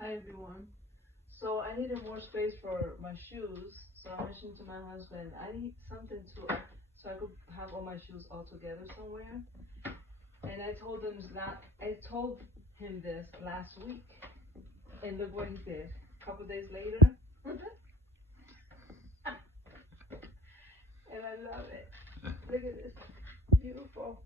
Hi everyone. So I needed more space for my shoes. So I mentioned to my husband, I need something to so I could have all my shoes all together somewhere. And I told him this last week. And look what he did. A couple days later. And I love it. Look at this. Beautiful.